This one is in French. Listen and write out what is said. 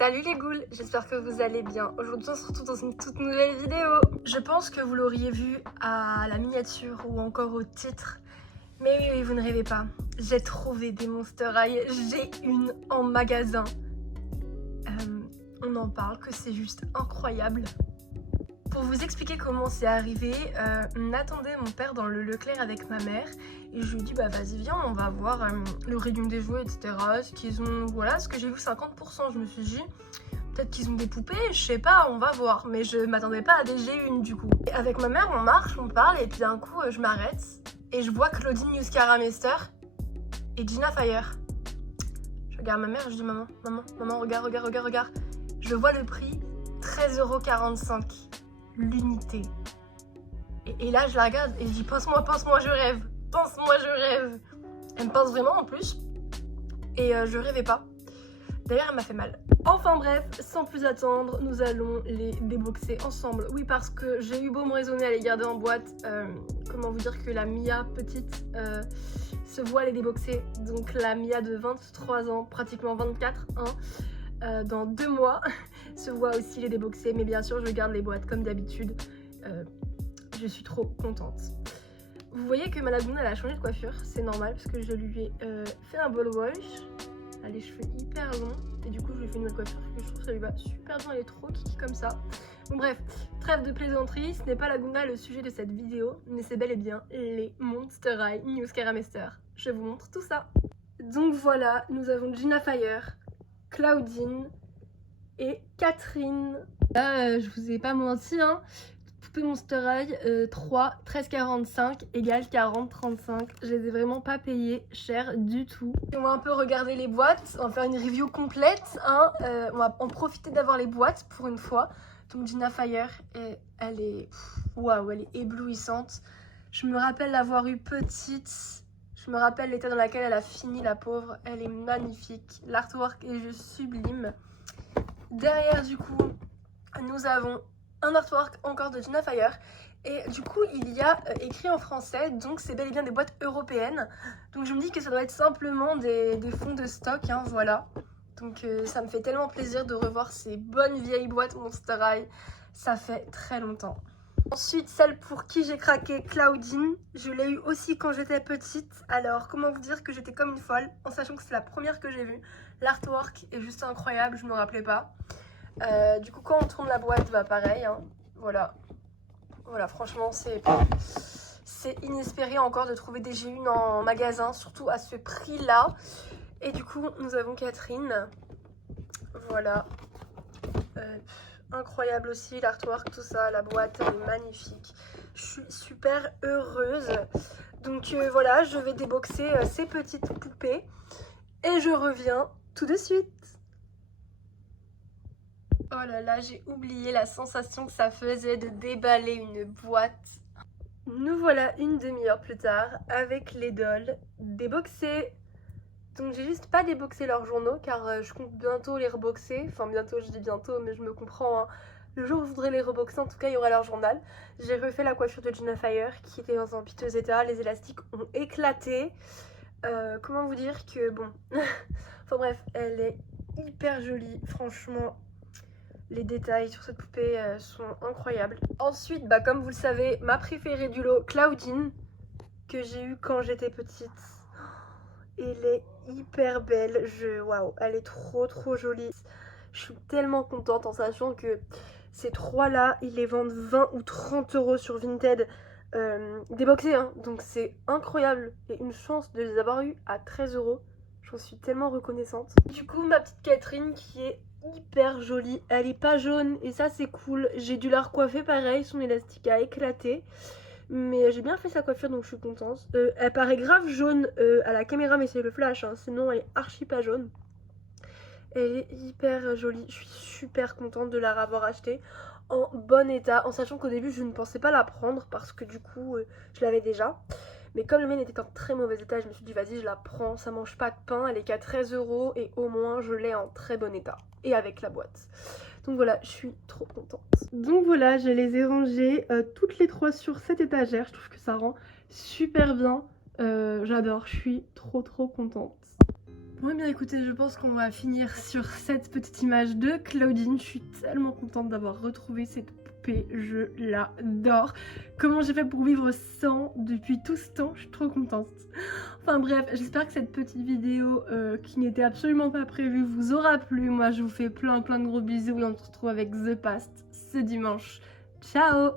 Salut les ghouls, j'espère que vous allez bien. Aujourd'hui on se retrouve dans une toute nouvelle vidéo. Je pense que vous l'auriez vu à la miniature ou encore au titre. Mais oui, vous ne rêvez pas. J'ai trouvé des Monster High, j'ai une en magasin. On en parle que c'est juste incroyable. Pour vous expliquer comment c'est arrivé, on attendait mon père dans le Leclerc avec ma mère et je lui ai dit bah vas-y viens on va voir le rayon des jouets etc. Ce qu'ils ont, voilà, ce que j'ai vu 50%, je me suis dit peut-être qu'ils ont des poupées, je sais pas, on va voir, mais je m'attendais pas à des G1 du coup. Et avec ma mère on marche, on parle et puis d'un coup je m'arrête et je vois Claudine Newscara Mester et Gina Fire. Je regarde ma mère et je dis maman, regarde. Je vois le prix, 13,45 € l'unité. Et là je la regarde et je dis pense-moi je rêve, Elle me pense vraiment en plus et je rêvais pas. D'ailleurs elle m'a fait mal. Enfin bref, sans plus attendre, nous allons les déboxer ensemble. Oui, parce que j'ai eu beau me raisonner à les garder en boîte, comment vous dire que la Mia petite se voit les déboxer. Donc la Mia de 23 ans, pratiquement 24, dans 2 mois, se voit aussi les déboxer. Mais bien sûr, je garde les boîtes comme d'habitude. Je suis trop contente. Vous voyez que ma Laguna elle a changé de coiffure, c'est normal parce que je lui ai fait un ball wash. Elle a les cheveux hyper longs et du coup je lui ai fait une nouvelle coiffure que je trouve que ça lui va super bien, elle est trop kiki comme ça. Bon bref, trêve de plaisanterie, ce n'est pas Laguna le sujet de cette vidéo, mais c'est bel et bien les Monster High Newscara Mester. Je vous montre tout ça. Donc voilà, nous avons Gina Fire, Claudine et Catherine. Là je vous ai pas menti poupée Monster High 3, 13,45 égale 40,35. Je les ai vraiment pas payées cher du tout. On va un peu regarder les boîtes, on va faire une review complète. On va en profiter d'avoir les boîtes pour une fois. Donc Gina Fire, elle est waouh, elle est éblouissante. Je me rappelle l'avoir eu petite. Je me rappelle l'état dans lequel elle a fini, la pauvre. Elle est magnifique. L'artwork est juste sublime. Derrière du coup, nous avons un artwork encore de Gina Fire et du coup il y a écrit en français, donc c'est bel et bien des boîtes européennes, donc je me dis que ça doit être simplement des fonds de stock, voilà. Donc ça me fait tellement plaisir de revoir ces bonnes vieilles boîtes Monster High, ça fait très longtemps. Ensuite, celle pour qui j'ai craqué, Claudine, je l'ai eu aussi quand j'étais petite. Alors comment vous dire que j'étais comme une folle en sachant que c'est la première que j'ai vue. L'artwork est juste incroyable, je me rappelais pas. Du coup quand on tourne la boîte, bah pareil, voilà, franchement c'est inespéré encore de trouver des G1 en magasin, surtout à ce prix là. Et du coup nous avons Catherine, voilà, incroyable aussi l'artwork, tout ça, la boîte elle est magnifique, je suis super heureuse. Donc voilà, je vais déboxer ces petites poupées et je reviens tout de suite. Oh là là, j'ai oublié la sensation que ça faisait de déballer une boîte. Nous voilà une demi-heure plus tard avec les dolls déboxés. Donc j'ai juste pas déboxé leurs journaux car je compte bientôt les reboxer. Enfin bientôt, je dis bientôt mais je me comprends. Le jour où je voudrais les reboxer, en tout cas il y aura leur journal. J'ai refait la coiffure de Gina Fire qui était dans un piteux état. Les élastiques ont éclaté. Comment vous dire que bon... Enfin bref, elle est hyper jolie, franchement. Les détails sur cette poupée sont incroyables. Ensuite, bah, comme vous le savez, ma préférée du lot, Claudine, que j'ai eue quand j'étais petite. Elle est hyper belle. Waouh, elle est trop jolie. Je suis tellement contente en sachant que ces trois-là, ils les vendent 20 ou 30 € sur Vinted. Déboxés, donc c'est incroyable. Et une chance de les avoir eu à 13 €. J'en suis tellement reconnaissante. Du coup, ma petite Catherine qui est hyper jolie, elle est pas jaune et ça c'est cool. J'ai dû la recoiffer pareil, son élastique a éclaté, mais j'ai bien fait sa coiffure donc je suis contente. Elle paraît grave jaune à la caméra mais c'est le flash, sinon elle est archi pas jaune. Elle est hyper jolie, je suis super contente de la avoir achetée en bon état, en sachant qu'au début je ne pensais pas la prendre parce que du coup je l'avais déjà. Mais comme le mien était en très mauvais état, je me suis dit vas-y je la prends, ça mange pas de pain, elle est qu'à 13 € et au moins je l'ai en très bon état. Et avec la boîte. Donc voilà, je suis trop contente. Donc voilà, je les ai rangées toutes les trois sur cette étagère, je trouve que ça rend super bien. J'adore, je suis trop contente. Bon, bien écoutez, je pense qu'on va finir sur cette petite image de Claudine. Je suis tellement contente d'avoir retrouvé cette poupée, je l'adore. Comment j'ai fait pour vivre sans depuis tout ce temps, je suis trop contente. Enfin bref, j'espère que cette petite vidéo qui n'était absolument pas prévue vous aura plu. Moi je vous fais plein de gros bisous et on se retrouve avec The Past ce dimanche. Ciao!